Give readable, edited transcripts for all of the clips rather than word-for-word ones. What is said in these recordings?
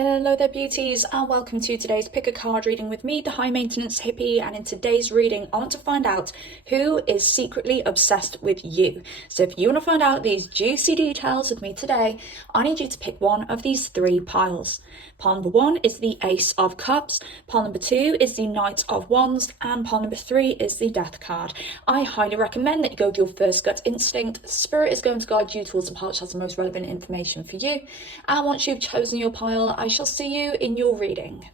Hello there beauties, and welcome to today's pick a card reading with me, the high maintenance hippie. And in today's reading I want to find out who is secretly obsessed with you. So if you want to find out these juicy details with me today, I need you to pick one of these three piles. Pile number one is the Ace of Cups, pile number two is the Knight of Wands, and pile number three is the Death card. I highly recommend that you go with your first gut instinct. Spirit is going to guide you towards the part which has the most relevant information for you, and once you've chosen your pile, I shall see you in your reading.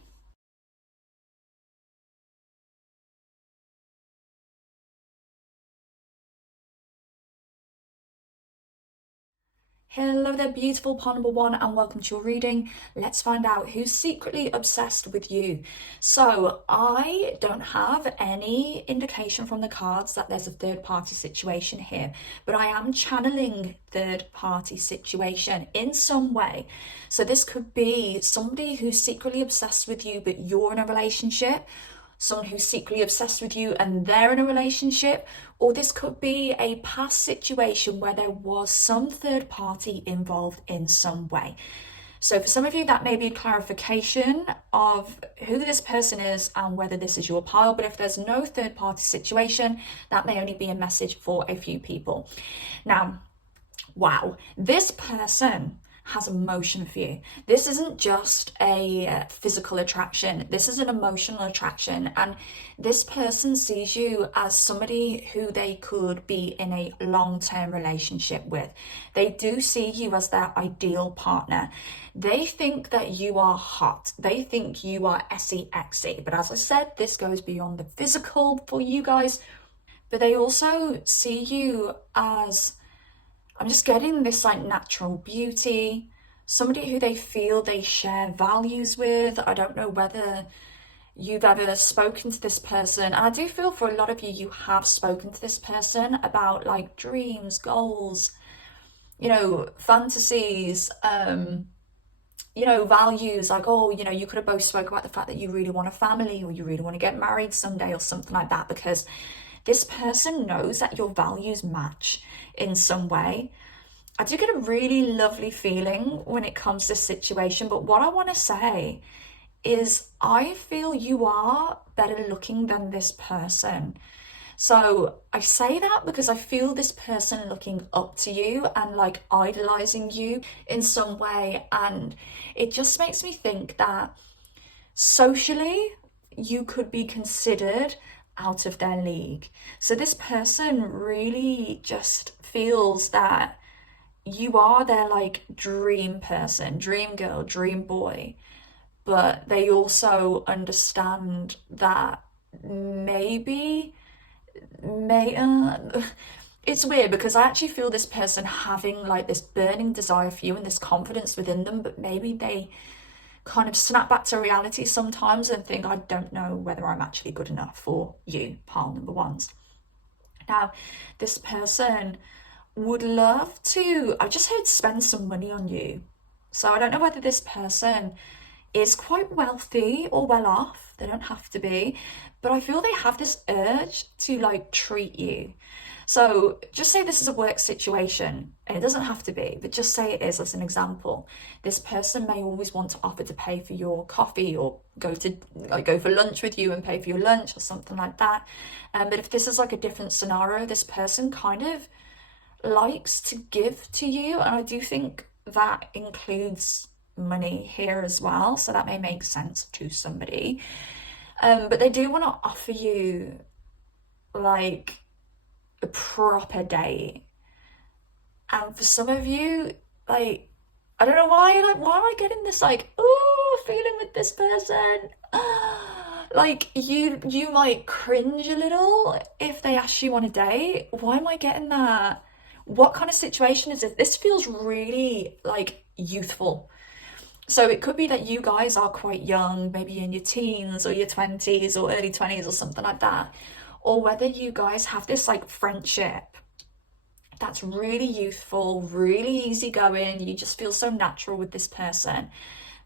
Hello there beautiful pile number one, and welcome to your reading. Let's find out who's secretly obsessed with you. So I don't have any indication from the cards that there's a third party situation here, but I am channeling third party situation in some way. So this could be somebody who's secretly obsessed with you but you're in a relationship, someone who's secretly obsessed with you and they're in a relationship, or this could be a past situation where there was some third party involved in some way. So for some of you that may be a clarification of who this person is and whether this is your pile, but if there's no third party situation, that may only be a message for a few people. Now, wow, this person has emotion for you. This isn't just a physical attraction, this is an emotional attraction, and this person sees you as somebody who they could be in a long-term relationship with. They do see you as their ideal partner. They think that you are hot, they think you are sexy, but as I said, this goes beyond the physical for you guys, but they also see you as, I'm just getting this like natural beauty, somebody who they feel they share values with. I don't know whether you've ever spoken to this person, and I do feel for a lot of you, you have spoken to this person about like dreams, goals, you know, fantasies, you know, values, like, oh, you know, you could have both spoke about the fact that you really want a family or you really want to get married someday or something like that, because this person knows that your values match in some way. I do get a really lovely feeling when it comes to this situation, but what I want to say is I feel you are better looking than this person. So I say that because I feel this person looking up to you and like idolizing you in some way, and it just makes me think that socially you could be considered out of their league. So this person really just feels that you are their like dream person, dream girl, dream boy, but they also understand that maybe it's weird because I actually feel this person having like this burning desire for you and this confidence within them, but maybe they kind of snap back to reality sometimes and think, I don't know whether I'm actually good enough for you, pile number ones. Now, this person would love to, I just heard, spend some money on you. So I don't know whether this person is quite wealthy or well off, they don't have to be, but I feel they have this urge to like treat you. So just say this is a work situation, and it doesn't have to be, but just say it is as an example. This person may always want to offer to pay for your coffee or go for lunch with you and pay for your lunch or something like that. But if this is like a different scenario, this person kind of likes to give to you, and I do think that includes money here as well, so that may make sense to somebody. But they do want to offer you like a proper date, and for some of you, like, I don't know why, like, why am I getting this like, oh, feeling with this person? Like you might cringe a little if they ask you on a date. Why am I getting that? What kind of situation is this? This feels really like youthful. So it could be that you guys are quite young, maybe in your teens or your 20s or early 20s or something like that. Or whether you guys have this like friendship that's really youthful, really easygoing, you just feel so natural with this person.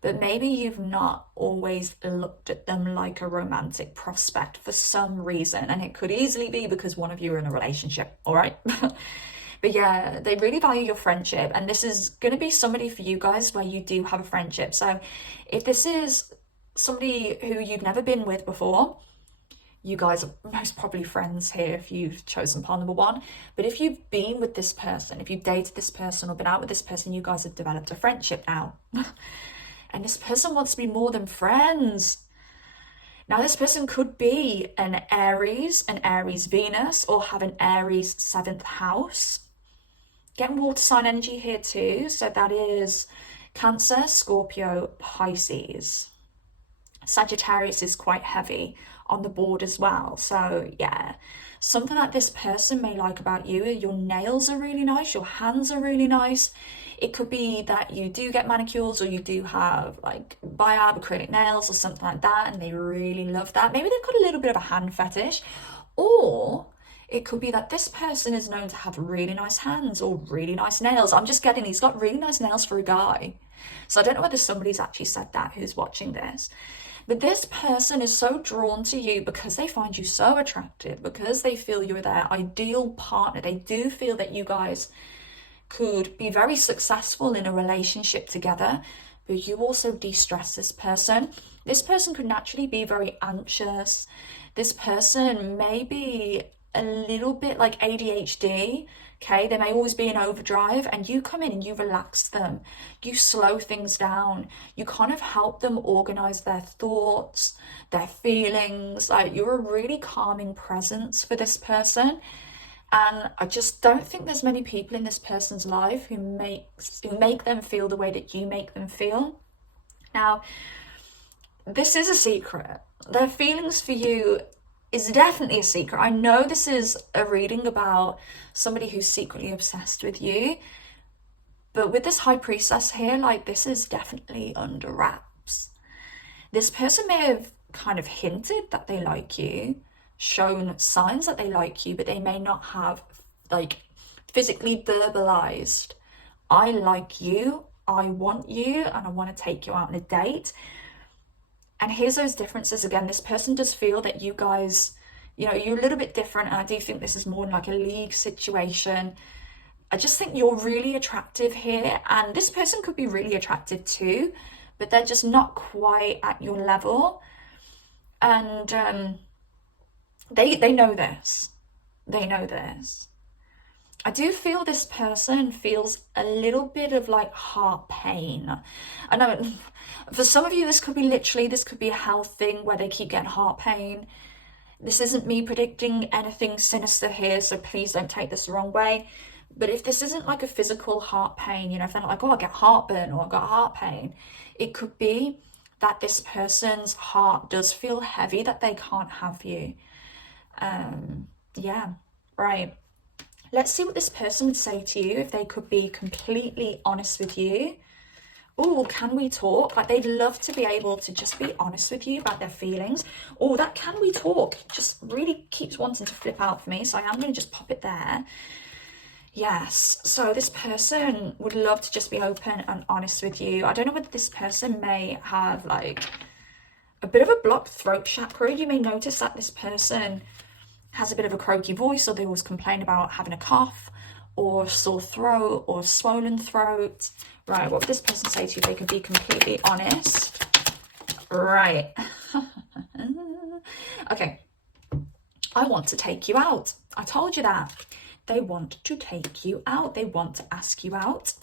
But maybe you've not always looked at them like a romantic prospect for some reason. And it could easily be because one of you are in a relationship, all right? But yeah, they really value your friendship, and this is going to be somebody for you guys where you do have a friendship. So if this is somebody who you've never been with before, you guys are most probably friends here if you've chosen pile number one. But if you've been with this person, if you've dated this person or been out with this person, you guys have developed a friendship now. And this person wants to be more than friends. Now, this person could be an Aries Venus, or have an Aries 7th house. Getting water sign energy here too. So that is Cancer, Scorpio, Pisces. Sagittarius is quite heavy on the board as well. So yeah, something that this person may like about you, your nails are really nice, your hands are really nice. It could be that you do get manicures, or you do have like biab acrylic nails or something like that, and they really love that. Maybe they've got a little bit of a hand fetish. Or it could be that this person is known to have really nice hands or really nice nails. I'm just getting, he's got really nice nails for a guy. So I don't know whether somebody's actually said that who's watching this. But this person is so drawn to you because they find you so attractive, because they feel you're their ideal partner. They do feel that you guys could be very successful in a relationship together, but you also de-stress this person. This person could naturally be very anxious. This person may be a little bit like ADHD. Okay, they may always be in overdrive, and you come in and you relax them. You slow things down. You kind of help them organize their thoughts, their feelings. Like, you're a really calming presence for this person. And I just don't think there's many people in this person's life who make them feel the way that you make them feel. Now, this is a secret. Their feelings for you is definitely a secret. I know this is a reading about somebody who's secretly obsessed with you, but with this High Priestess here, like, this is definitely under wraps. This person may have kind of hinted that they like you, shown signs that they like you, but they may not have like physically verbalized, I like you, I want you, and I want to take you out on a date. And here's those differences again. This person does feel that you guys, you know, you're a little bit different. And I do think this is more like a league situation. I just think you're really attractive here. And this person could be really attractive too, but they're just not quite at your level. And they know this. They know this. I do feel this person feels a little bit of like heart pain. I know for some of you, this could be a health thing where they keep getting heart pain. This isn't me predicting anything sinister here, so please don't take this the wrong way. But if this isn't like a physical heart pain, you know, if they're not like, oh, I get heartburn or I got heart pain, it could be that this person's heart does feel heavy, that they can't have you. Yeah, right. Let's see what this person would say to you if they could be completely honest with you. Oh, can we talk? Like, they'd love to be able to just be honest with you about their feelings. Oh, that can we talk just really keeps wanting to flip out for me. So I am going to just pop it there. Yes, so this person would love to just be open and honest with you. I don't know whether this person may have like a bit of a blocked throat chakra. You may notice that this person has a bit of a croaky voice, or they always complain about having a cough or sore throat or swollen throat. Right, what would this person say to you if they could be completely honest? Right. Okay. I want to take you out. I told you that. They want to take you out. They want to ask you out.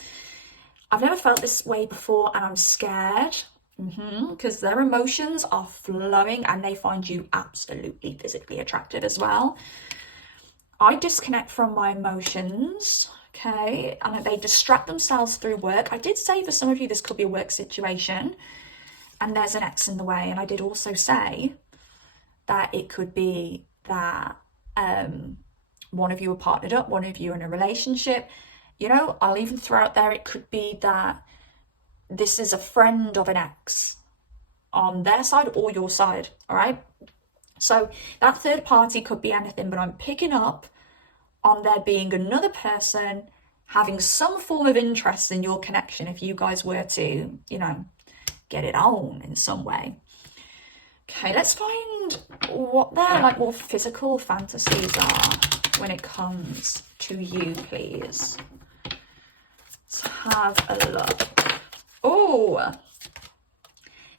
I've never felt this way before, and I'm scared. Because their emotions are flowing and they find you absolutely physically attractive as well. I disconnect from my emotions, okay, and they distract themselves through work. I did say for some of you this could be a work situation and there's an ex in the way, and I did also say that it could be that one of you are partnered up, one of you are in a relationship. You know, I'll even throw out there, it could be that this is a friend of an ex on their side or your side, all right? So that third party could be anything, but I'm picking up on there being another person having some form of interest in your connection if you guys were to, you know, get it on in some way. Okay, let's find what their like more physical fantasies are. when it comes to you, please? Let's have a look. Oh,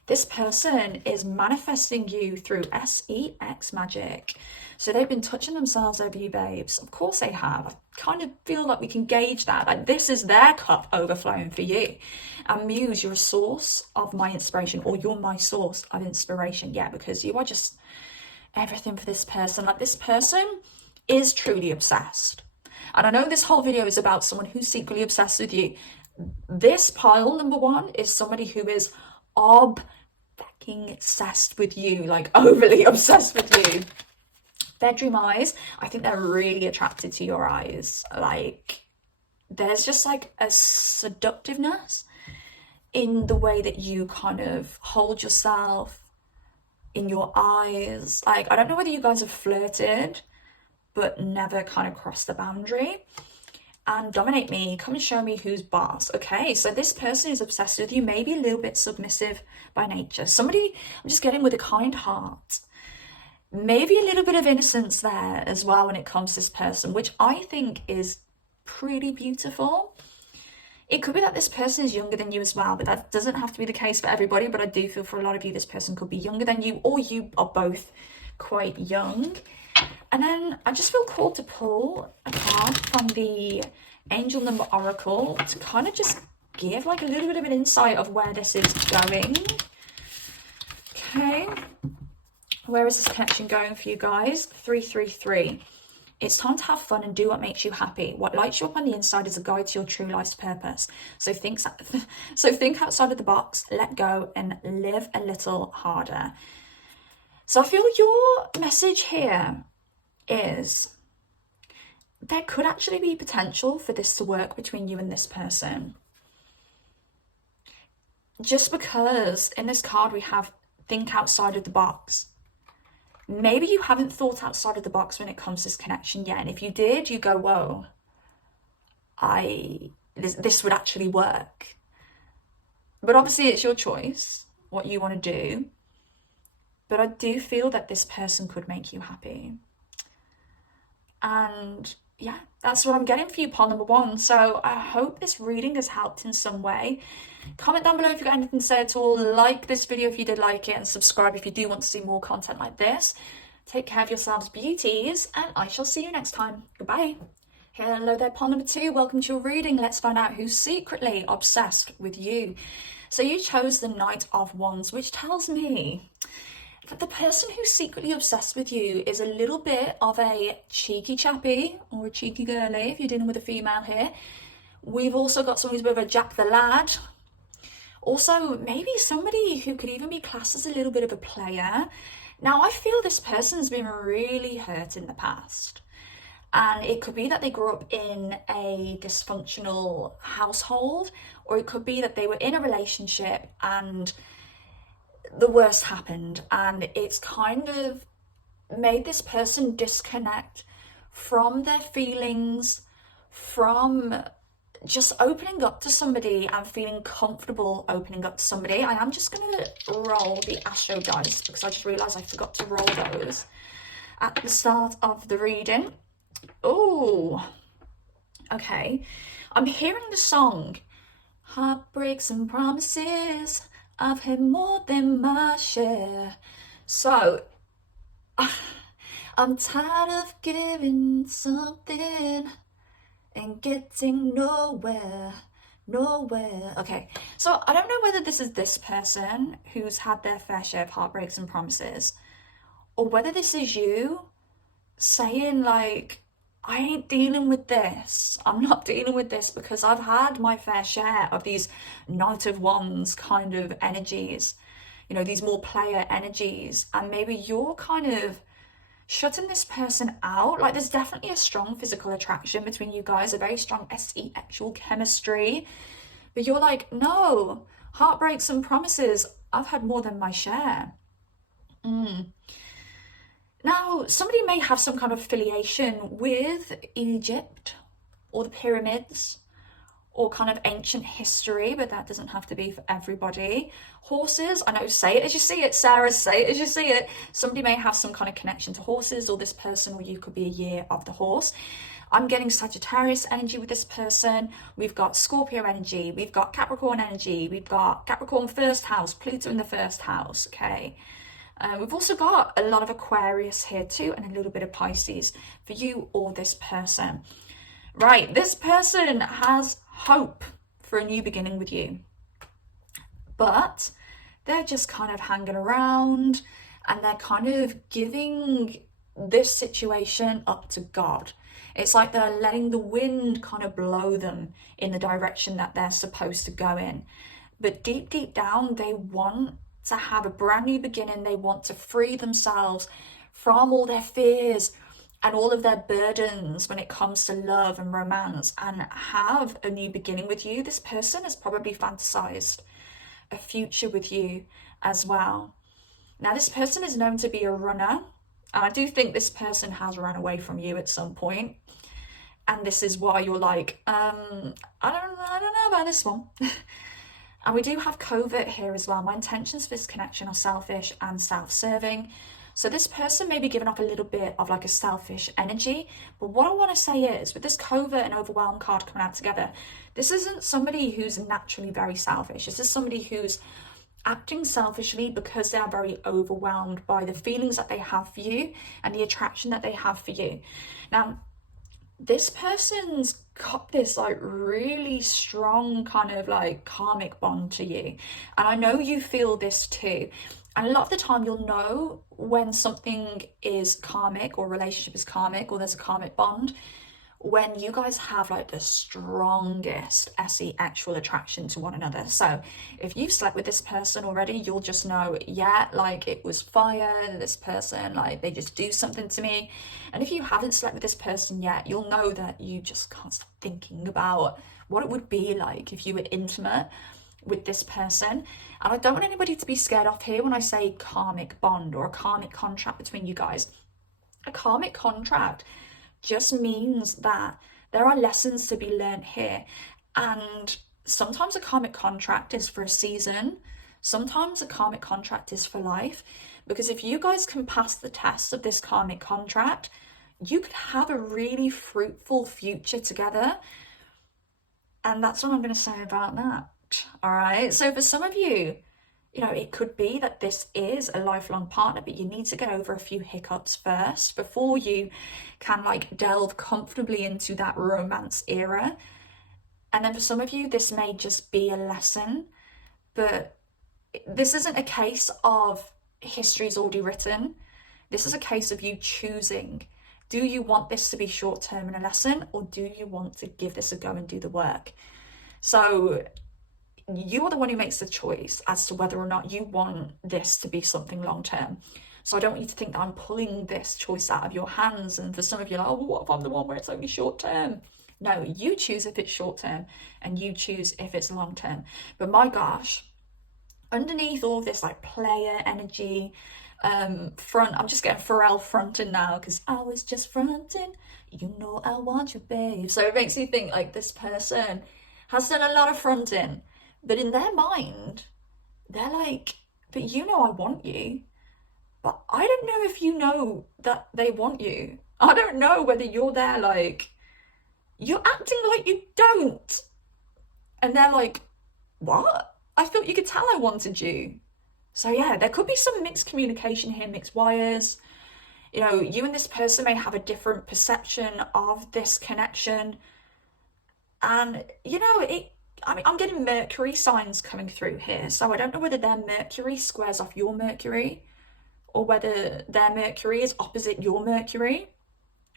this person is manifesting you through sex magic. So they've been touching themselves over you, babes. Of course they have. I kind of feel like we can gauge that. Like, this is their cup overflowing for you. And Muse, you're a source of my inspiration, or you're my source of inspiration. Yeah, because you are just everything for this person. Like, this person is truly obsessed. And I know this whole video is about someone who's secretly obsessed with you. This pile, number one, is somebody who is obsessed with you, like overly obsessed with you. Bedroom eyes, I think they're really attracted to your eyes. Like, there's just like a seductiveness in the way that you kind of hold yourself, in your eyes. Like, I don't know whether you guys have flirted but never kind of crossed the boundary. And dominate me, come and show me who's boss. Okay, so this person is obsessed with you, maybe a little bit submissive by nature. Somebody, I'm just getting with a kind heart. Maybe a little bit of innocence there as well when it comes to this person, which I think is pretty beautiful. It could be that this person is younger than you as well, but that doesn't have to be the case for everybody. But I do feel for a lot of you, this person could be younger than you, or you are both quite young. And then I just feel called to pull a card from the Angel Number Oracle to kind of just give like a little bit of an insight of where this is going. Okay. Where is this connection going for you guys? 333. It's time to have fun and do what makes you happy. What lights you up on the inside is a guide to your true life's purpose. So think outside of the box, let go, and live a little harder. So I feel your message here is there could actually be potential for this to work between you and this person. Just because in this card we have think outside of the box. Maybe you haven't thought outside of the box when it comes to this connection yet. And if you did, you go, whoa, this would actually work. But obviously it's your choice, what you want to do. But I do feel that this person could make you happy. And yeah, that's what I'm getting for you, pile number one. So I hope this reading has helped in some way. Comment down below if you've got anything to say at all. Like this video if you did like it, and subscribe if you do want to see more content like this. Take care of yourselves, beauties, and I shall see you next time. Goodbye. Hello there, pile number two. Welcome to your reading. Let's find out who's secretly obsessed with you. So you chose the Knight of Wands, which tells me that the person who's secretly obsessed with you is a little bit of a cheeky chappy or a cheeky girly if you're dealing with a female here. We've also got someone who's a bit of a Jack the Lad. Also, maybe somebody who could even be classed as a little bit of a player. Now, I feel this person's been really hurt in the past. And it could be that they grew up in a dysfunctional household, or it could be that they were in a relationship and the worst happened, and it's kind of made this person disconnect from their feelings, from just opening up to somebody and feeling comfortable opening up to somebody. I am just going to roll the Astro dice because I just realised I forgot to roll those at the start of the reading. Oh, okay. I'm hearing the song Heartbreaks and Promises. I've had more than my share. So, I'm tired of giving something and getting nowhere. Okay, so I don't know whether this is this person who's had their fair share of heartbreaks and promises, or whether this is you saying like, I ain't dealing with this. I'm not dealing with this because I've had my fair share of these Knight of Wands kind of energies, you know, these more player energies. And maybe you're kind of shutting this person out. Like, there's definitely a strong physical attraction between you guys, a very strong sexual chemistry. But you're like, no, heartbreaks and promises, I've had more than my share. Now, somebody may have some kind of affiliation with Egypt or the pyramids or kind of ancient history, but that doesn't have to be for everybody. Horses, I know, say it as you see it, Sarah, say it as you see it. Somebody may have some kind of connection to horses, or this person, or you could be a year of the horse. I'm getting Sagittarius energy with this person. We've got Scorpio energy. We've got Capricorn energy. We've got Capricorn first house, Pluto in the first house, okay? We've also got a lot of Aquarius here too, and a little bit of Pisces for you or this person. Right, this person has hope for a new beginning with you, but they're just kind of hanging around, and they're kind of giving this situation up to God. It's like they're letting the wind kind of blow them in the direction that they're supposed to go in. But deep, deep down, they want to have a brand new beginning. They want to free themselves from all their fears and all of their burdens when it comes to love and romance, and have a new beginning with you. This person has probably fantasized a future with you as well. Now, this person is known to be a runner, and I do think this person has run away from you at some point. And this is why you're like, I don't know about this one. And we do have covert here as well. My intentions for this connection are selfish and self-serving. So this person may be giving off a little bit of like a selfish energy. But what I want to say is, with this covert and overwhelmed card coming out together, this isn't somebody who's naturally very selfish. This is somebody who's acting selfishly because they are very overwhelmed by the feelings that they have for you and the attraction that they have for you. Now, this person's got this like really strong kind of like karmic bond to you, and I know you feel this too. And a lot of the time you'll know when something is karmic, or relationship is karmic, or there's a karmic bond, when you guys have like the strongest SE actual attraction to one another. So if you've slept with this person already, you'll just know, yeah, like it was fire, this person, like they just do something to me. And if you haven't slept with this person yet, you'll know that you just can't stop thinking about what it would be like if you were intimate with this person. And I don't want anybody to be scared off here when I say karmic bond or a karmic contract between you guys. A karmic contract just means that there are lessons to be learned here, and sometimes a karmic contract is for a season, sometimes a karmic contract is for life, because if you guys can pass the test of this karmic contract, you could have a really fruitful future together. And that's what I'm going to say about that. All right, so for some of you, you know, it could be that this is a lifelong partner, but you need to get over a few hiccups first before you can like delve comfortably into that romance era. And then for some of you, this may just be a lesson, but this isn't a case of history's already written. This is a case of you choosing. Do you want this to be short term and a lesson, or do you want to give this a go and do the work? So you are the one who makes the choice as to whether or not you want this to be something long term. So I don't want you to think that I'm pulling this choice out of your hands. And for some of you, like, oh, what if I'm the one where it's only short term? No, you choose if it's short term, and you choose if it's long term. But my gosh, underneath all of this like player energy, front, I'm just getting Pharrell fronting now, because I was just fronting, you know I want you, babe. So it makes me think like this person has done a lot of fronting, but in their mind, they're like, but you know I want you. But I don't know if you know that they want you. I don't know whether you're there like, you're acting like you don't. And they're like, what? I thought you could tell I wanted you. So yeah, there could be some mixed communication here, mixed wires. You know, you and this person may have a different perception of this connection. And, you know, I'm getting Mercury signs coming through here. So I don't know whether their Mercury squares off your Mercury, or whether their Mercury is opposite your Mercury.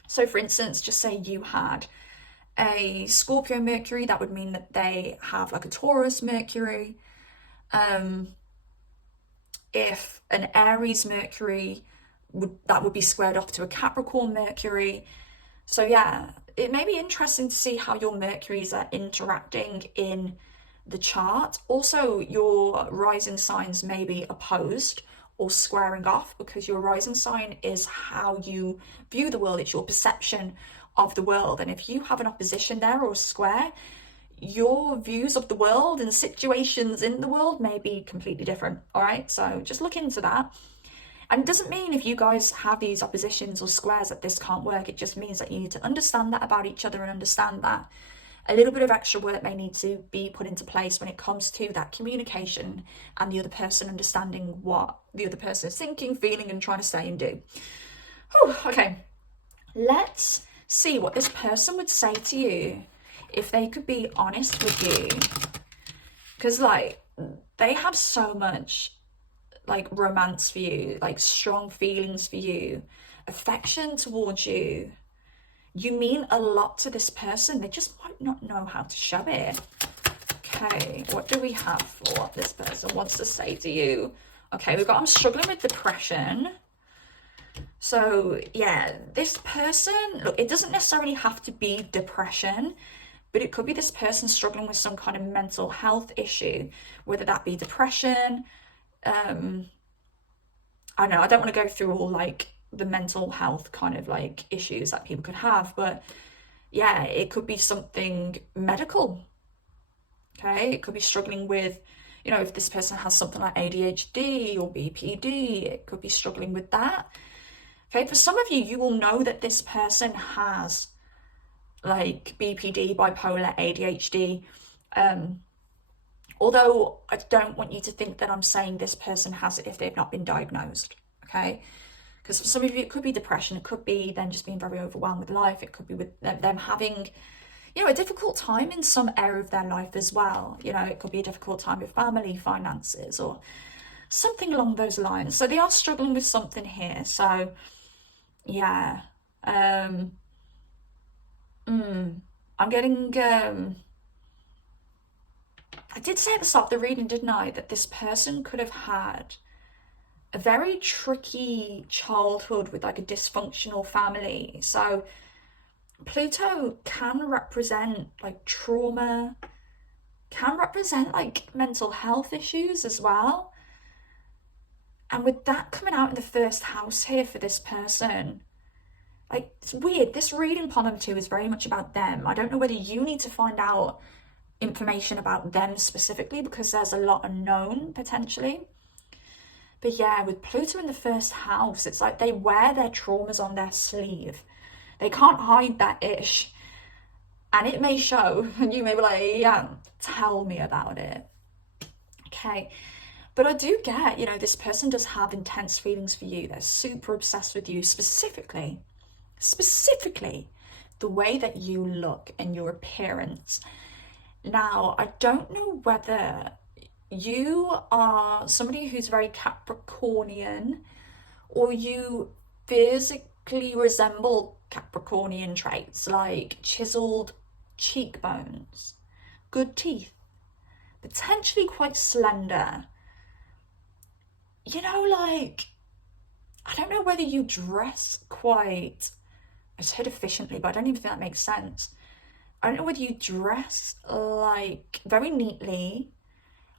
So for instance, just say you had a Scorpio Mercury, that would mean that they have like a Taurus Mercury. If an Aries Mercury, that would be squared off to a Capricorn Mercury. So yeah, it may be interesting to see how your Mercuries are interacting in the chart. Also, your rising signs may be opposed or squaring off, because your rising sign is how you view the world. It's your perception of the world. And if you have an opposition there or a square, your views of the world and situations in the world may be completely different. All right, so just look into that. And it doesn't mean if you guys have these oppositions or squares that this can't work. It just means that you need to understand that about each other and understand that a little bit of extra work may need to be put into place when it comes to that communication and the other person understanding what the other person is thinking, feeling, and trying to say and do. Whew, okay, let's see what this person would say to you if they could be honest with you. Because, like, they have so much, like, romance for you, like, strong feelings for you, affection towards you. You mean a lot to this person. They just might not know how to show it. Okay, what do we have for what this person wants to say to you? Okay, we've got, I'm struggling with depression. So, yeah, this person, look, it doesn't necessarily have to be depression, but it could be this person struggling with some kind of mental health issue, whether that be depression. I don't know, I don't want to go through all, like, the mental health kind of, like, issues that people could have, but yeah, it could be something medical. Okay, it could be struggling with, you know, if this person has something like ADHD or BPD, it could be struggling with that. Okay, for some of you, you will know that this person has, like, BPD, bipolar, ADHD. Although I don't want you to think that I'm saying this person has it if they've not been diagnosed. Okay, because for some of you, it could be depression. It could be them just being very overwhelmed with life. It could be with them having, you know, a difficult time in some area of their life as well. You know, it could be a difficult time with family, finances, or something along those lines. So they are struggling with something here. So, yeah. I'm getting, I did say at the start of the reading, didn't I, that this person could have had a very tricky childhood with, like, a dysfunctional family. So Pluto can represent, like, trauma, can represent, like, mental health issues as well. And with that coming out in the first house here for this person, like, it's weird. This reading upon them too is very much about them. I don't know whether you need to find out information about them specifically because there's a lot unknown potentially. But yeah, with Pluto in the first house, it's like they wear their traumas on their sleeve. They can't hide that ish. And it may show, and you may be like, yeah, tell me about it. Okay. But I do get, you know, this person does have intense feelings for you. They're super obsessed with you, specifically the way that you look and your appearance. Now, I don't know whether you are somebody who's very Capricornian or you physically resemble Capricornian traits like chiseled cheekbones, good teeth, potentially quite slender. You know, like, I don't know whether you dress quite, I said efficiently, but I don't even think that makes sense. I don't know whether you dress, like, very neatly.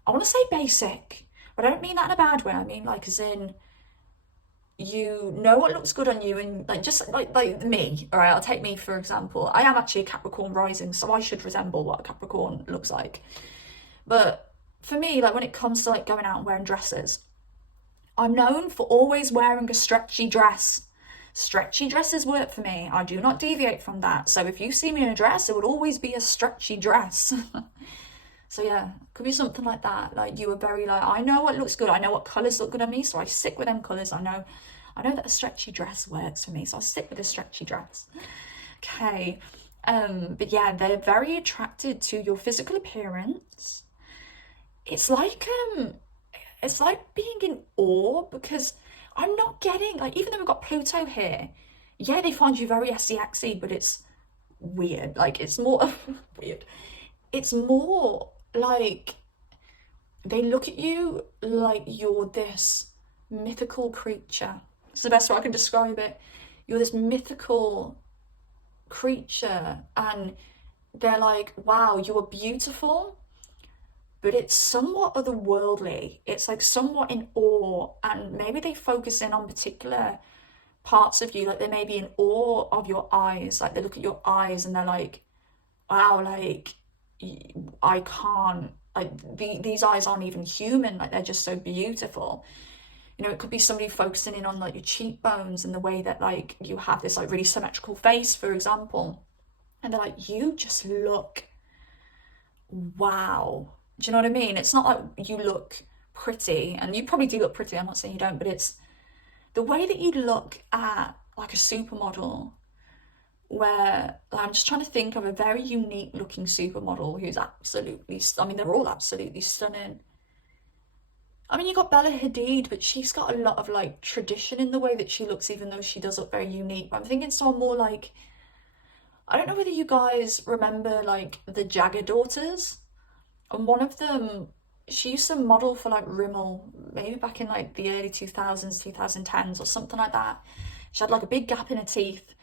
I want to say basic, but I don't mean that in a bad way. I mean, like, as in, you know what looks good on you, and, like, just like me. All right, I'll take me for example. I am actually a Capricorn rising, so I should resemble what a Capricorn looks like. But for me, like, when it comes to, like, going out and wearing dresses, I'm known for always wearing a stretchy dress. Stretchy dresses work for me. I do not deviate from that. So if you see me in a dress, it would always be a stretchy dress. So yeah, could be something like that. Like, you were very like, I know what looks good. I know what colours look good on me, so I stick with them colours. I know that a stretchy dress works for me, so I stick with a stretchy dress. Okay. But yeah, they're very attracted to your physical appearance. It's like being in awe, because I'm not getting, like, even though we've got Pluto here, yeah, they find you very sexy, but it's weird. Like, it's more weird. It's more like they look at you like you're this mythical creature. It's the best way I can describe it. You're this mythical creature, and they're like, wow, you are beautiful, but it's somewhat otherworldly. It's like somewhat in awe, and maybe they focus in on particular parts of you. Like, they may be in awe of your eyes. Like, they look at your eyes and they're like, wow, like, I can't, like, these eyes aren't even human, like, they're just so beautiful. You know, it could be somebody focusing in on like your cheekbones and the way that like you have this like really symmetrical face, for example. And they're like, you just look wow. Do you know what I mean? It's not like you look pretty, and you probably do look pretty, I'm not saying you don't, but it's the way that you look at like a supermodel, where like, I'm just trying to think of a very unique looking supermodel who's absolutely, I mean, they're all absolutely stunning. I mean, you got Bella Hadid, but she's got a lot of like tradition in the way that she looks, even though she does look very unique. But I'm thinking someone more like, I don't know whether you guys remember like the Jagger daughters. And one of them, she used to model for like Rimmel, maybe back in like the early 2000s, 2010s or something like that. She had like a big gap in her teeth,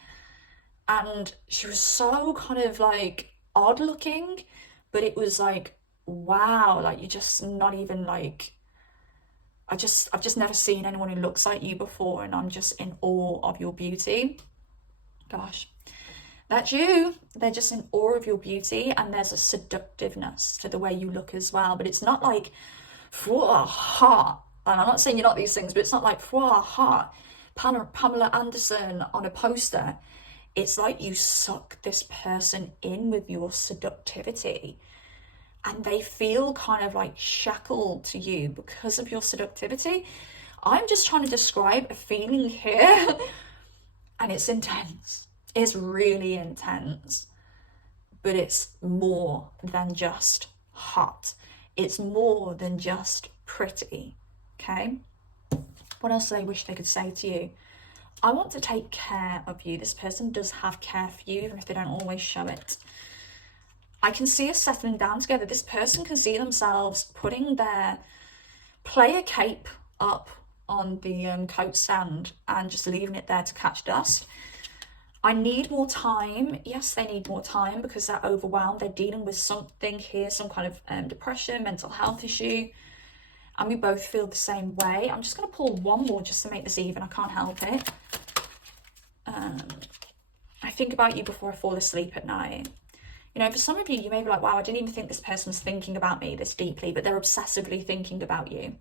and she was so kind of like odd looking, but it was like, wow, like you're just not even like, I've just never seen anyone who looks like you before, and I'm just in awe of your beauty. Gosh, that's you. They're just in awe of your beauty, and there's a seductiveness to the way you look as well. But it's not like, hot. And I'm not saying you're not these things, but it's not like, hot. Pamela Anderson on a poster. It's like you suck this person in with your seductivity, and they feel kind of like shackled to you because of your seductivity. I'm just trying to describe a feeling here, and it's intense. It's really intense, but it's more than just hot. It's more than just pretty, okay? What else do they wish they could say to you? I want to take care of you. This person does have care for you, even if they don't always show it. I can see us settling down together. This person can see themselves putting their player cape up on the coat stand and just leaving it there to catch dust. I need more time. Yes, they need more time because they're overwhelmed. They're dealing with something here, some kind of depression, mental health issue. And we both feel the same way. I'm just going to pull one more just to make this even. I can't help it. I think about you before I fall asleep at night. You know, for some of you, you may be like, wow, I didn't even think this person was thinking about me this deeply, but they're obsessively thinking about you.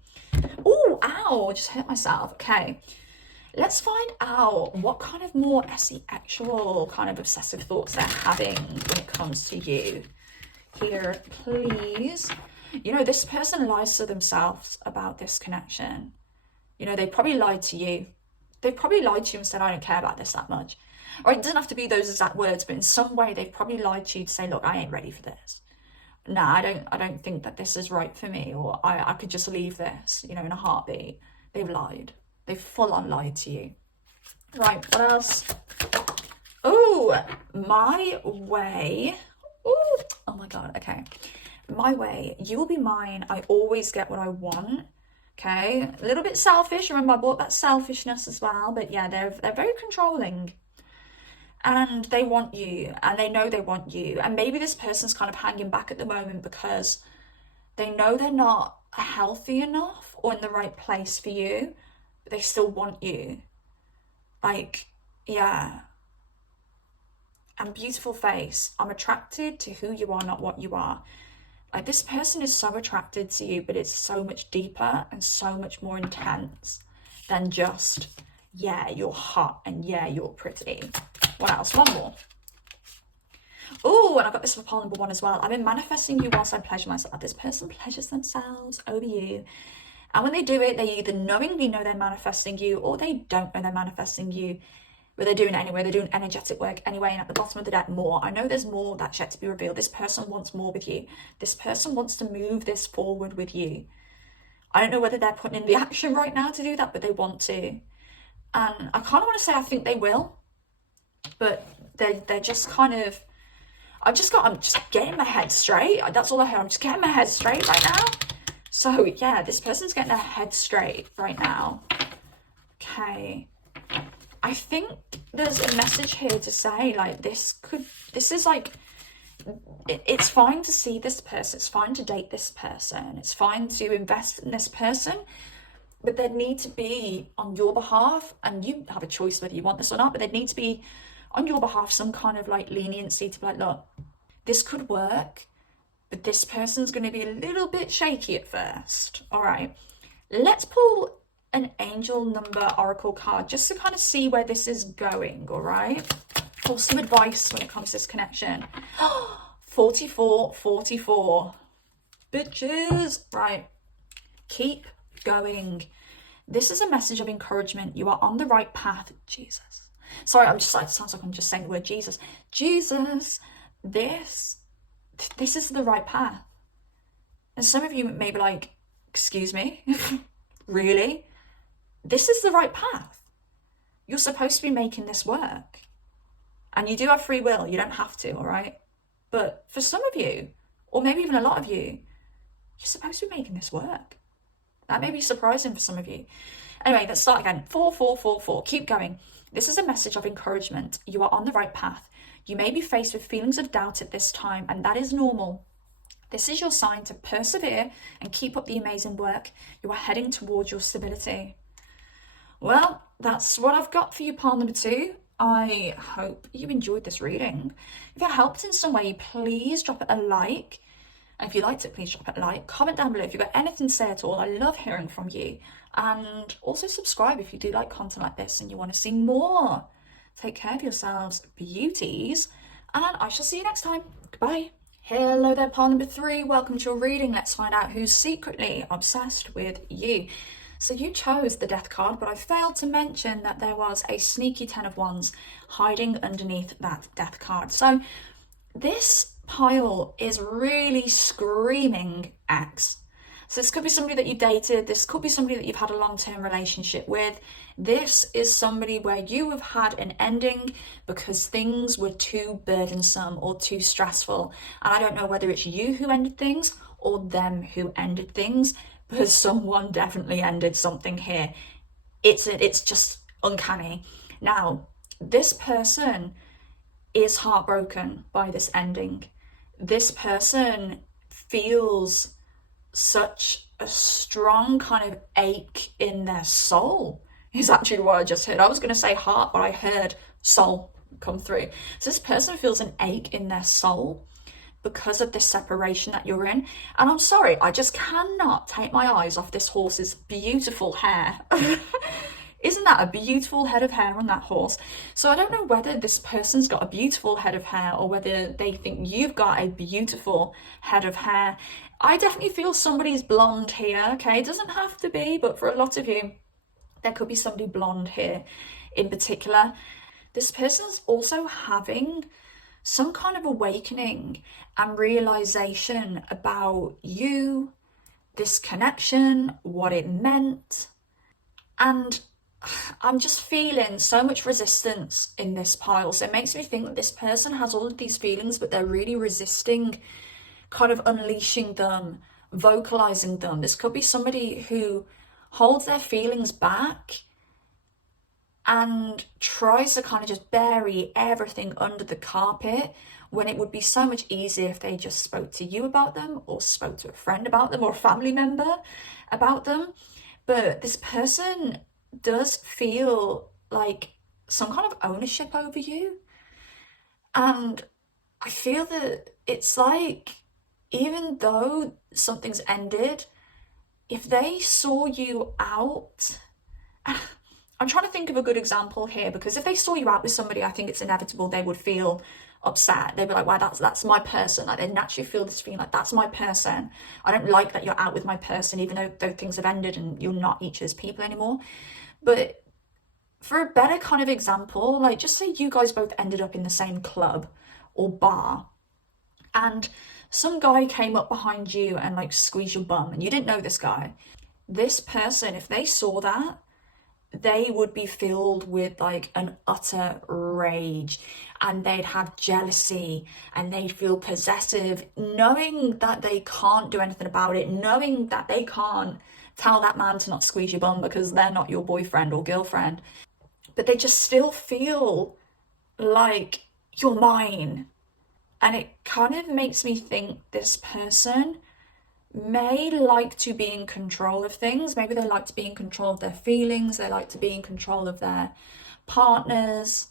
Oh, ow, I just hurt myself. Okay, let's find out what kind of more actual kind of obsessive thoughts they're having when it comes to you. Here, please. You know, this person lies to themselves about this connection. You know, they probably lied to you. They probably lied to you and said, I don't care about this that much. Or it doesn't have to be those exact words, but in some way they've probably lied to you to say, look, I ain't ready for this. Nah, I don't think that this is right for me, or I could just leave this, you know, in a heartbeat. They've lied. They've full on lied to you. Right, what else? Oh, my way. Oh my God, okay. My way, you will be mine. I always get what I want. Okay, a little bit selfish. Remember, I brought that selfishness as well. But yeah, they're very controlling. And they want you, and they know they want you. And maybe this person's kind of hanging back at the moment because they know they're not healthy enough or in the right place for you, but they still want you. Like, yeah. And beautiful face. I'm attracted to who you are, not what you are. Like, this person is so attracted to you, but it's so much deeper and so much more intense than just, yeah, you're hot and yeah, you're pretty. What else? One more. Oh, and I got this for pile number one as well. I've been manifesting you whilst I pleasure myself. This person pleasures themselves over you. And when they do it, they either knowingly know they're manifesting you, or they don't know they're manifesting you, but they're doing it anyway. They're doing energetic work anyway. And at the bottom of the deck, more. I know there's more that's yet to be revealed. This person wants more with you. This person wants to move this forward with you. I don't know whether they're putting in the action right now to do that, but they want to. And I kind of want to say I think they will, but they're just kind of, I'm just getting my head straight. That's all I hear. I'm just getting my head straight right now. So yeah, this person's getting their head straight right now. Okay. I think there's a message here to say, like, this is like, it's fine to see this person. It's fine to date this person. It's fine to invest in this person. But there need to be, on your behalf, and you have a choice whether you want this or not, but there need to be, on your behalf, some kind of like leniency to be like, look, this could work, but this person's going to be a little bit shaky at first. All right, let's pull an angel number oracle card just to kind of see where this is going. All right, for some advice when it comes to this connection. 44, 44. Bitches. Right, keep going. This is a message of encouragement. You are on the right path. Jesus. Sorry, I'm just like, it sounds like I'm just saying the word Jesus. Jesus, this is the right path. And some of you may be like, excuse me? Really? This is the right path. You're supposed to be making this work. And you do have free will. You don't have to, all right? But for some of you, or maybe even a lot of you, you're supposed to be making this work. That may be surprising for some of you. Anyway, let's start again. 4, 4, 4, 4. Keep going. This is a message of encouragement. You are on the right path. You may be faced with feelings of doubt at this time, and that is normal. This is your sign to persevere and keep up the amazing work. You are heading towards your stability. Well, that's what I've got for you, pile number 2. I hope you enjoyed this reading. If it helped in some way, please drop it a like. And if you liked it, please drop it a like. Comment down below if you've got anything to say at all. I love hearing from you. And also subscribe if you do like content like this and you want to see more. Take care of yourselves, beauties. And I shall see you next time. Goodbye. Hello there, pile number 3. Welcome to your reading. Let's find out who's secretly obsessed with you. So you chose the Death card, but I failed to mention that there was a sneaky 10 of Wands hiding underneath that Death card. So this pile is really screaming ex. So this could be somebody that you dated. This could be somebody that you've had a long-term relationship with. This is somebody where you have had an ending because things were too burdensome or too stressful. And I don't know whether it's you who ended things or them who ended things, but someone definitely ended something here. It's just uncanny. Now, this person is heartbroken by this ending. This person feels such a strong kind of ache in their soul, is actually what I just heard. I was going to say heart, but I heard soul come through. So this person feels an ache in their soul because of this separation that you're in. And I'm sorry, I just cannot take my eyes off this horse's beautiful hair. Isn't that a beautiful head of hair on that horse? So I don't know whether this person's got a beautiful head of hair or whether they think you've got a beautiful head of hair. I definitely feel somebody's blonde here, okay? It doesn't have to be, but for a lot of you, there could be somebody blonde here in particular. This person's also having some kind of awakening and realization about you, this connection, what it meant. And I'm just feeling so much resistance in this pile. So it makes me think that this person has all of these feelings, but they're really resisting kind of unleashing them, vocalizing them. This could be somebody who holds their feelings back and tries to kind of just bury everything under the carpet when it would be so much easier if they just spoke to you about them or spoke to a friend about them or a family member about them. But this person does feel like some kind of ownership over you. And I feel that it's like, even though something's ended, if they saw you out, I'm trying to think of a good example here, because if they saw you out with somebody, I think it's inevitable they would feel upset. They'd be like, wow, that's my person. Like, they naturally feel this feeling like, that's my person. I don't like that you're out with my person, even though things have ended and you're not each other's people anymore. But for a better kind of example, like, just say you guys both ended up in the same club or bar, and some guy came up behind you and like squeezed your bum, and you didn't know this guy. This person, if they saw that, they would be filled with like an utter rage, and they'd have jealousy, and they'd feel possessive, knowing that they can't do anything about it, knowing that they can't tell that man to not squeeze your bum because they're not your boyfriend or girlfriend, but they just still feel like you're mine. And it kind of makes me think this person may like to be in control of things. Maybe they like to be in control of their feelings. They like to be in control of their partners.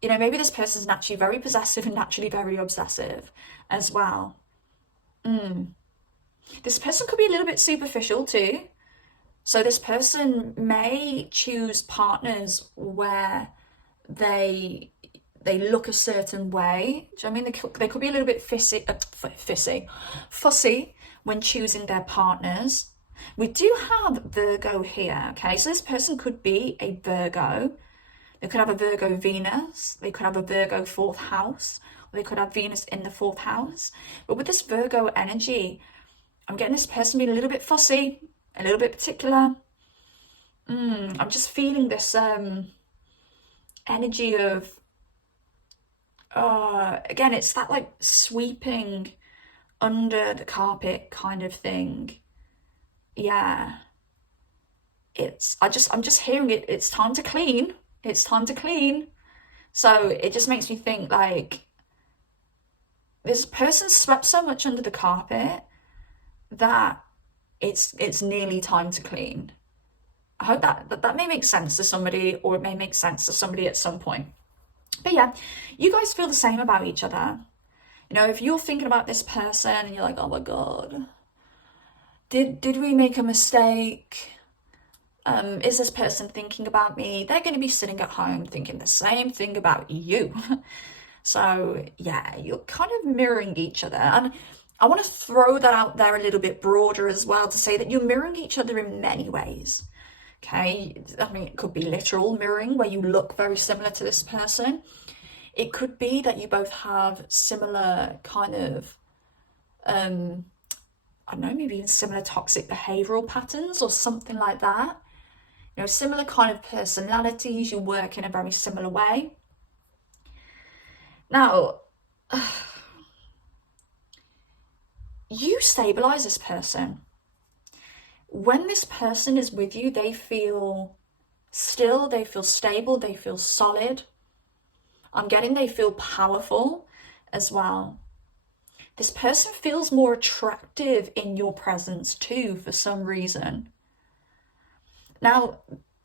You know, maybe this person's naturally very possessive and naturally very obsessive as well. This person could be a little bit superficial too. So this person may choose partners where they look a certain way. Do you know what I mean? They could be a little bit fussy when choosing their partners. We do have Virgo here, okay? So this person could be a Virgo. They could have a Virgo Venus. They could have a Virgo fourth house. Or they could have Venus in the fourth house. But with this Virgo energy, I'm getting this person being a little bit fussy, a little bit particular. I'm just feeling this energy of, again, it's that like sweeping under the carpet kind of thing. Yeah. I'm just hearing it. It's time to clean. It's time to clean. So it just makes me think like this person swept so much under the carpet that it's nearly time to clean. I hope that may make sense to somebody, or it may make sense to somebody at some point. But yeah, you guys feel the same about each other. You know, if you're thinking about this person and you're like, oh my God, did we make a mistake? Is this person thinking about me? They're going to be sitting at home thinking the same thing about you. So yeah, you're kind of mirroring each other. And I want to throw that out there a little bit broader as well, to say that you're mirroring each other in many ways. Okay, I mean, it could be literal mirroring where you look very similar to this person. It could be that you both have similar kind of, I don't know, maybe even similar toxic behavioral patterns or something like that. You know, similar kind of personalities, you work in a very similar way. Now, you stabilize this person. When this person is with you, they feel still, they feel stable, they feel solid. I'm getting they feel powerful as well. This person feels more attractive in your presence too, for some reason. Now,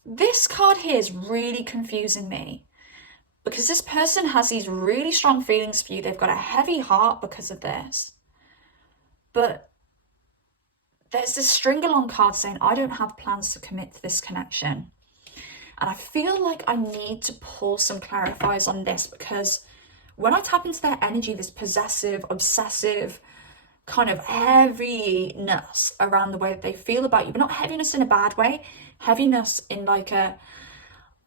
this card here is really confusing me because this person has these really strong feelings for you. They've got a heavy heart because of this. But there's this string along card saying, I don't have plans to commit to this connection. And I feel like I need to pull some clarifiers on this, because when I tap into their energy, this possessive, obsessive, kind of heaviness around the way that they feel about you, but not heaviness in a bad way, heaviness in like a,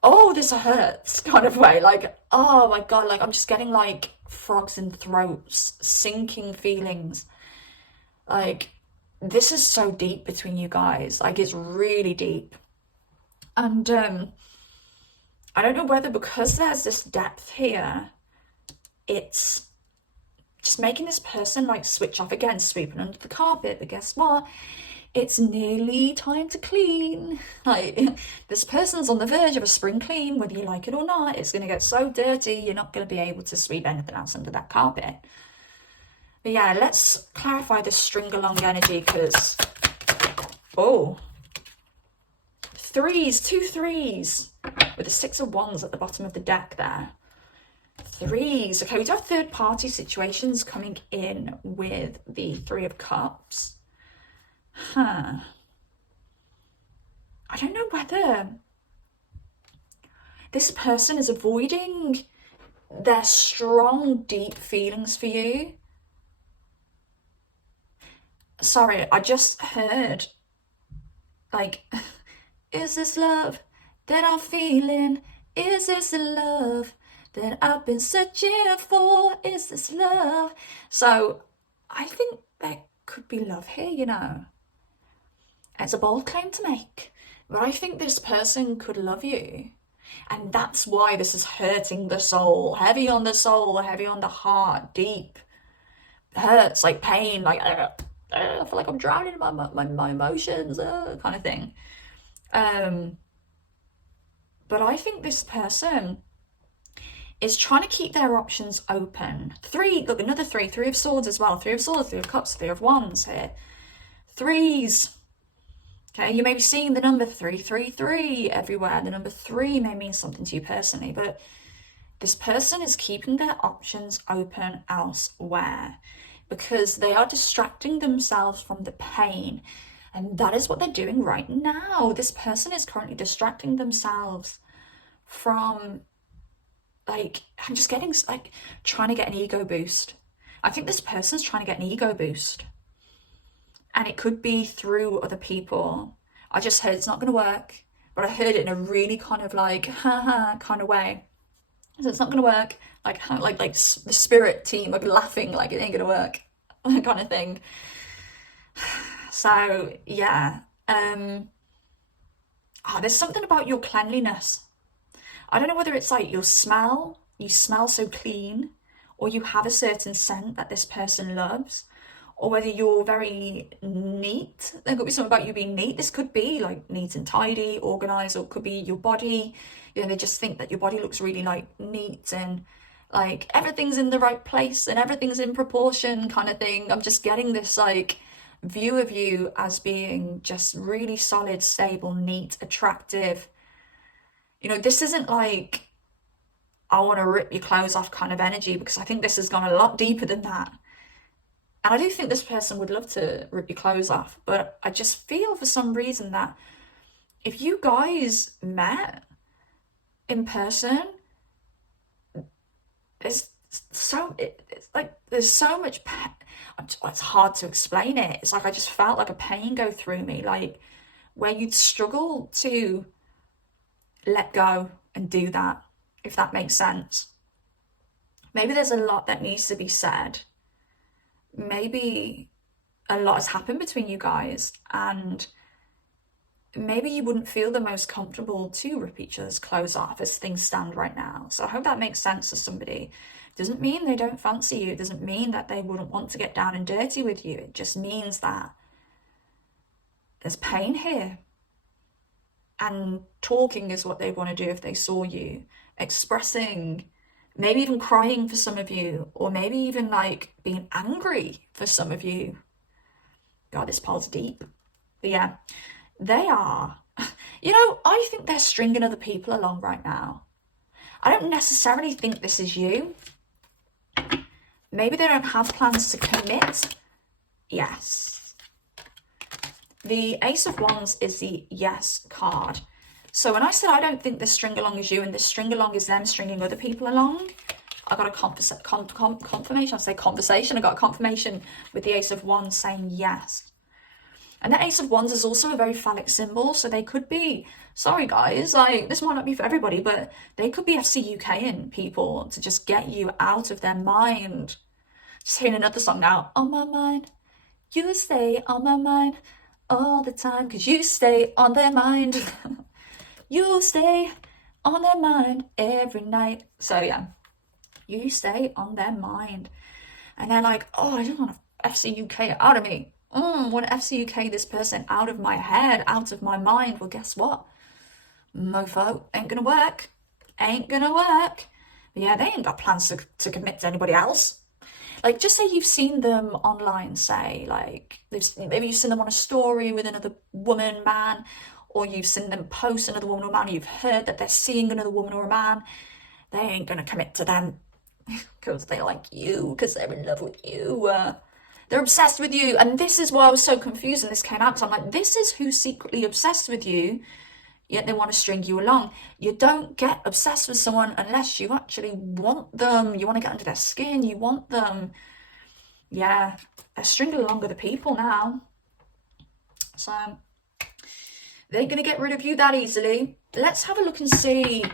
oh, this hurts kind of way. Like, oh my God, like I'm just getting like frogs in throats, sinking feelings. Like, this is so deep between you guys. Like, it's really deep. And I don't know whether because there's this depth here, it's just making this person like switch off again, sweeping under the carpet. But guess what? It's nearly time to clean. Like, this person's on the verge of a spring clean, whether you like it or not. It's going to get so dirty, you're not going to be able to sweep anything else under that carpet. But yeah, let's clarify this string along energy, because, oh, threes, 2 3s, with the 6 of Wands at the bottom of the deck there. Threes. Okay, we do have third party situations coming in with the 3 of Cups. I don't know whether this person is avoiding their strong, deep feelings for you. Sorry, I just heard, like, is this love that I'm feeling? Is this the love that I've been searching for? Is this love? So I think there could be love here, you know. It's a bold claim to make, but I think this person could love you. And that's why this is hurting the soul, heavy on the soul, heavy on the heart, deep. It hurts, like pain, like, I feel like I'm drowning in my emotions, kind of thing. But I think this person is trying to keep their options open. 3, look, another 3 of Swords as well. 3 of Swords, 3 of Cups, 3 of Wands here. 3s. Okay, you may be seeing the number 333 everywhere. The number 3 may mean something to you personally, but this person is keeping their options open elsewhere. because they are distracting themselves from the pain. And that is what they're doing right now. This person is currently distracting themselves from, like, I'm just getting, like, trying to get an ego boost. I think this person's trying to get an ego boost. And it could be through other people. I just heard it's not going to work, but I heard it in a really kind of like, haha kind of way. So it's not going to work. Like the spirit team are laughing like it ain't going to work, kind of thing. So yeah, there's something about your cleanliness. I don't know whether it's like you smell so clean, or you have a certain scent that this person loves, or whether you're very neat. There could be something about you being neat. This could be like neat and tidy, organized, or it could be your body. You know, they just think that your body looks really like neat and like everything's in the right place and everything's in proportion kind of thing. I'm just getting this like view of you as being just really solid, stable, neat, attractive. You know, this isn't like, I want to rip your clothes off kind of energy, because I think this has gone a lot deeper than that. And I do think this person would love to rip your clothes off, but I just feel for some reason that if you guys met in person, it's like there's so much it's hard to explain it. It's like I just felt like a pain go through me, like where you'd struggle to let go and do that, if that makes sense. Maybe there's a lot that needs to be said. Maybe a lot has happened between you guys, and maybe you wouldn't feel the most comfortable to rip each other's clothes off as things stand right now. So I hope that makes sense to somebody. Doesn't mean they don't fancy you. It doesn't mean that they wouldn't want to get down and dirty with you. It just means that there's pain here. And talking is what they want to do if they saw you. Expressing, maybe even crying for some of you, or maybe even like being angry for some of you. God, this pole's deep. But yeah, they are. You know, I think they're stringing other people along right now. I don't necessarily think this is you. Maybe they don't have plans to commit. Yes. The Ace of Wands is the yes card. So when I said I don't think this string along is you and this string along is them stringing other people along, I got a confirmation. I say conversation. I got a confirmation with the Ace of Wands saying yes. And the Ace of Wands is also a very phallic symbol. So they could be, sorry guys, like this might not be for everybody, but they could be FCUKing people to just get you out of their mind. Just hearing another song now. On my mind, you stay on my mind all the time, because you stay on their mind. You stay on their mind every night. So yeah, you stay on their mind. And they're like, oh, I just want to FCUK it out of me. Want to FCUK this person out of my head, out of my mind. Well, guess what? Mofo, ain't gonna work. Ain't gonna work. But yeah, they ain't got plans to commit to anybody else. Like, just say you've seen them online, say, like, maybe you've seen them on a story with another woman, man, or you've seen them post another woman or man, or you've heard that they're seeing another woman or a man. They ain't gonna commit to them because they like you, because they're in love with you. They're obsessed with you. And this is why I was so confused when this came out, because I'm like, this is who's secretly obsessed with you, yet they want to string you along. You don't get obsessed with someone unless you actually want them. You want to get under their skin. You want them. Yeah, they're stringing along other people now. So they ain't going to get rid of you that easily. Let's have a look and see.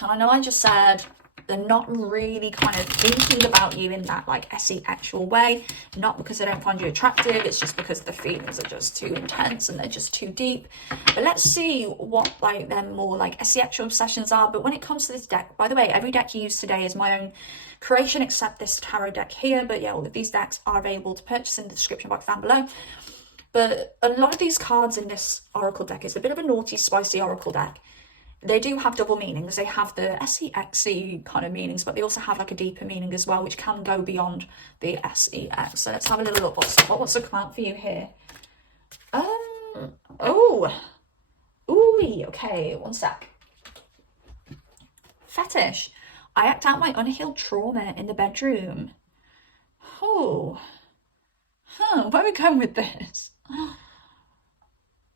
I know I just said they're not really kind of thinking about you in that like SE actual way. Not because they don't find you attractive. It's just because the feelings are just too intense and they're just too deep. But let's see what like their more like SE actual obsessions are. But when it comes to this deck, by the way, every deck you use today is my own creation except this tarot deck here. But yeah, all of these decks are available to purchase in the description box down below. But a lot of these cards in this oracle deck is a bit of a naughty, spicy oracle deck. They do have double meanings. They have the SEXy kind of meanings, but they also have like a deeper meaning as well, which can go beyond the SEX. So let's have a little look. What's to come out for you here? Okay, one sec. Fetish. I act out my unhealed trauma in the bedroom. Oh, Where are we going with this?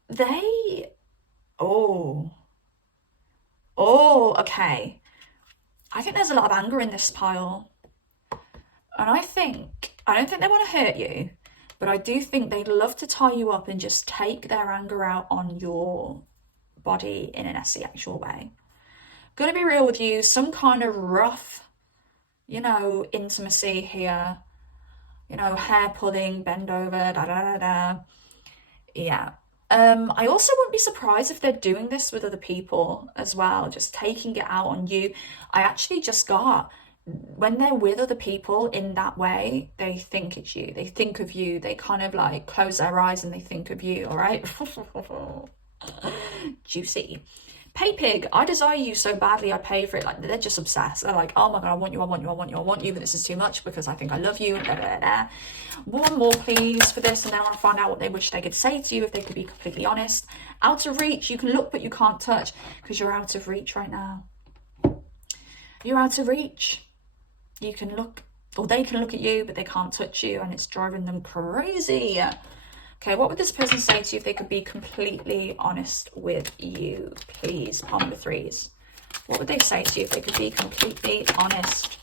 They, oh, okay. I think there's a lot of anger in this pile. And I don't think they want to hurt you, but I do think they'd love to tie you up and just take their anger out on your body in an sexual way. Gonna be real with you, some kind of rough, intimacy here, hair pulling, bend over, da da da da. Yeah. I also wouldn't be surprised if they're doing this with other people as well, just taking it out on you. I actually just got, when they're with other people in that way, they think it's you. They think of you. They kind of like close their eyes and they think of you, all right? Juicy. Pay pig, I desire you so badly, I pay for it. Like, they're just obsessed. They're like, oh my God, I want you, I want you, I want you, I want you, but this is too much because I think I love you. Da, da, da, da. One more, please, for this, and then I want to find out what they wish they could say to you if they could be completely honest. Out of reach, you can look, but you can't touch because you're out of reach right now. You're out of reach. You can look, or they can look at you, but they can't touch you, and it's driving them crazy. Okay, what would this person say to you if they could be completely honest with you? Please, palm number threes. What would they say to you if they could be completely honest?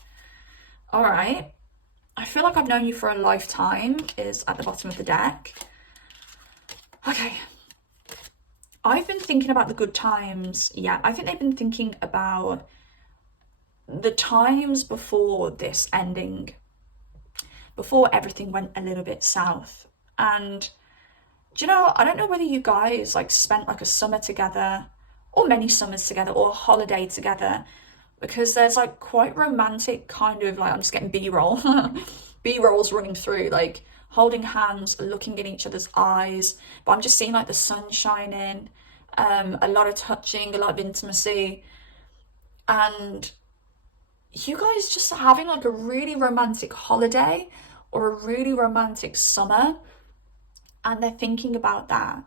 All right. I feel like I've known you for a lifetime is at the bottom of the deck. Okay. I've been thinking about the good times. Yeah, I think they've been thinking about the times before this ending, before everything went a little bit south. And do you know, I don't know whether you guys like spent like a summer together or many summers together or a holiday together, because there's like quite romantic kind of like, I'm just getting B-roll, B-rolls running through, like holding hands, looking in each other's eyes, but I'm just seeing like the sun shining, a lot of touching, a lot of intimacy, and you guys just having like a really romantic holiday or a really romantic summer, and they're thinking about that.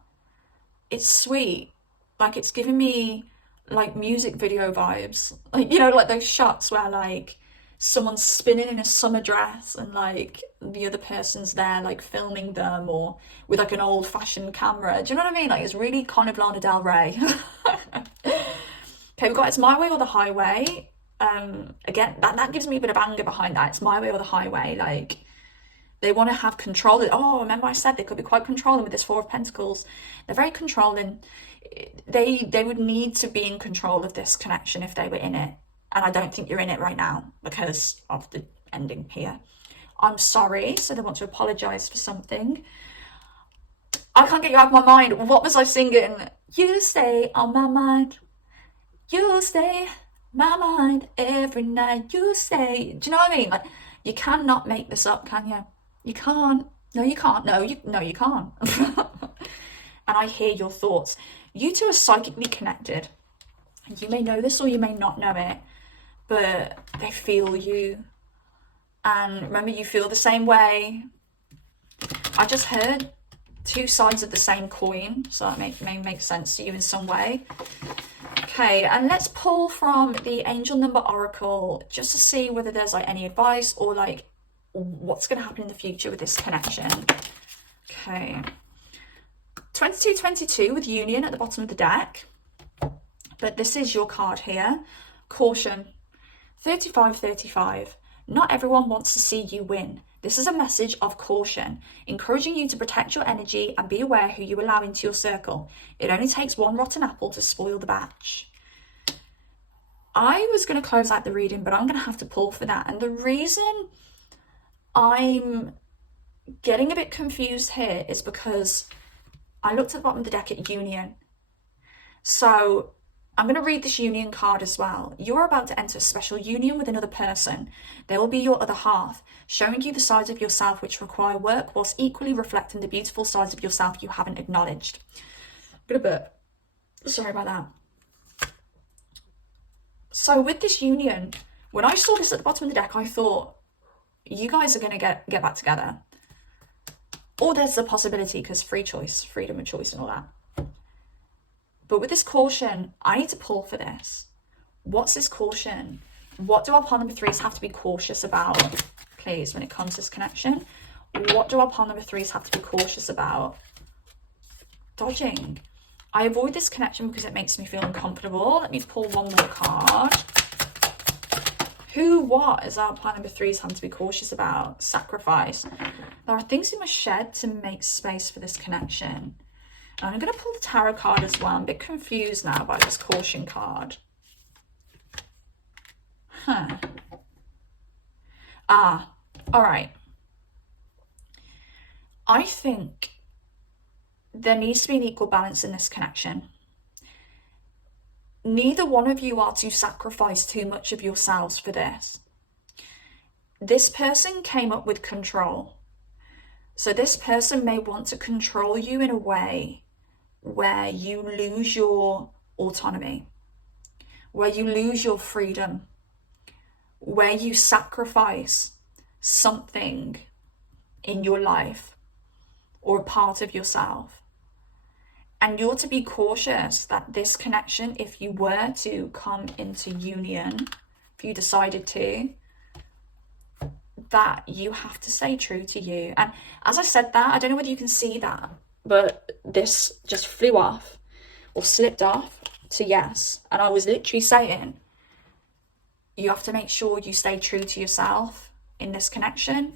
It's sweet. Like, it's giving me like music video vibes, like, like those shots where like someone's spinning in a summer dress and like the other person's there like filming them, or with like an old-fashioned camera. Do you know what I mean? Like, it's really kind of Lana Del Rey. Okay, we've got It's My Way or the Highway. Again, that gives me a bit of anger behind that. It's my way or the highway. Like, they want to have control. Oh, remember I said they could be quite controlling with this Four of Pentacles. They're very controlling. They would need to be in control of this connection if they were in it. And I don't think you're in it right now because of the ending here. I'm sorry. So they want to apologise for something. I can't get you out of my mind. What was I singing? You stay on my mind. You stay my mind every night. You stay. Do you know what I mean? Like, you cannot make this up, can you? You can't. No, you can't. No, you can't. And I hear your thoughts. You two are psychically connected. You may know this or you may not know it, but they feel you. And remember, you feel the same way. I just heard two sides of the same coin, so that may make sense to you in some way. Okay, and let's pull from the Angel Number Oracle just to see whether there's like any advice or like what's going to happen in the future with this connection. Okay. 2222 with Union at the bottom of the deck. But this is your card here. Caution. 3535. Not everyone wants to see you win. This is a message of caution, encouraging you to protect your energy and be aware who you allow into your circle. It only takes one rotten apple to spoil the batch. I was going to close out the reading, but I'm going to have to pull for that. And the reason I'm getting a bit confused here is because I looked at the bottom of the deck at Union. So I'm going to read this Union card as well. You're about to enter a special union with another person. They will be your other half, showing you the sides of yourself which require work whilst equally reflecting the beautiful sides of yourself you haven't acknowledged. I'm going to burp. Sorry about that. So with this union, when I saw this at the bottom of the deck, I thought, you guys are going to get back together. Or there's the possibility, because free choice, freedom of choice and all that. But with this caution, I need to pull for this. What's this caution? What do our pile number threes have to be cautious about, please, when it comes to this connection? What do our pile number threes have to be cautious about? Dodging. I avoid this connection because it makes me feel uncomfortable. Let me pull one more card. What is our pile number threes having to be cautious about? Sacrifice. There are things you must shed to make space for this connection. And I'm going to pull the tarot card as well. I'm a bit confused now by this caution card. All right. I think there needs to be an equal balance in this connection. Neither one of you are to sacrifice too much of yourselves for this. This person came up with control. So this person may want to control you in a way where you lose your autonomy, where you lose your freedom, where you sacrifice something in your life or a part of yourself. And you're to be cautious that this connection, if you were to come into union, if you decided to, that you have to stay true to you. And as I said that, I don't know whether you can see that, but this just flew off or slipped off to yes. And I was literally saying, you have to make sure you stay true to yourself in this connection.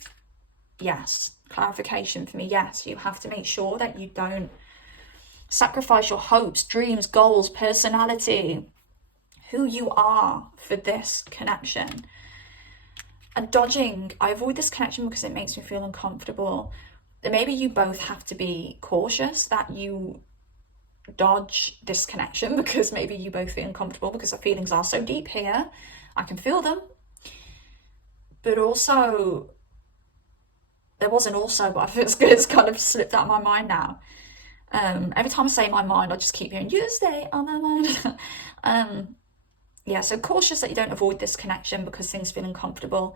Yes. Clarification for me. Yes, you have to make sure that you don't sacrifice your hopes, dreams, goals, personality, who you are for this connection. And dodging, I avoid this connection because it makes me feel uncomfortable. Maybe you both have to be cautious that you dodge this connection because maybe you both feel uncomfortable because the feelings are so deep here. I can feel them. But also, there was an also, but I feel it's kind of slipped out of my mind now. Every time I say my mind, I just keep hearing, you stay on my mind. Yeah, so cautious that you don't avoid this connection because things feel uncomfortable.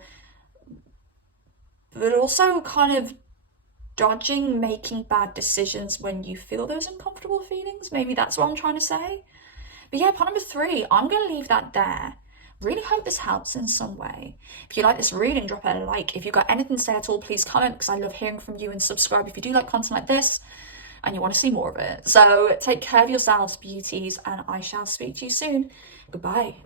But also kind of dodging making bad decisions when you feel those uncomfortable feelings. Maybe that's what I'm trying to say. But yeah, part number three, I'm going to leave that there. Really hope this helps in some way. If you like this reading, drop a like. If you've got anything to say at all, please comment because I love hearing from you, and subscribe if you do like content like this and you want to see more of it. So take care of yourselves, beauties, and I shall speak to you soon. Goodbye.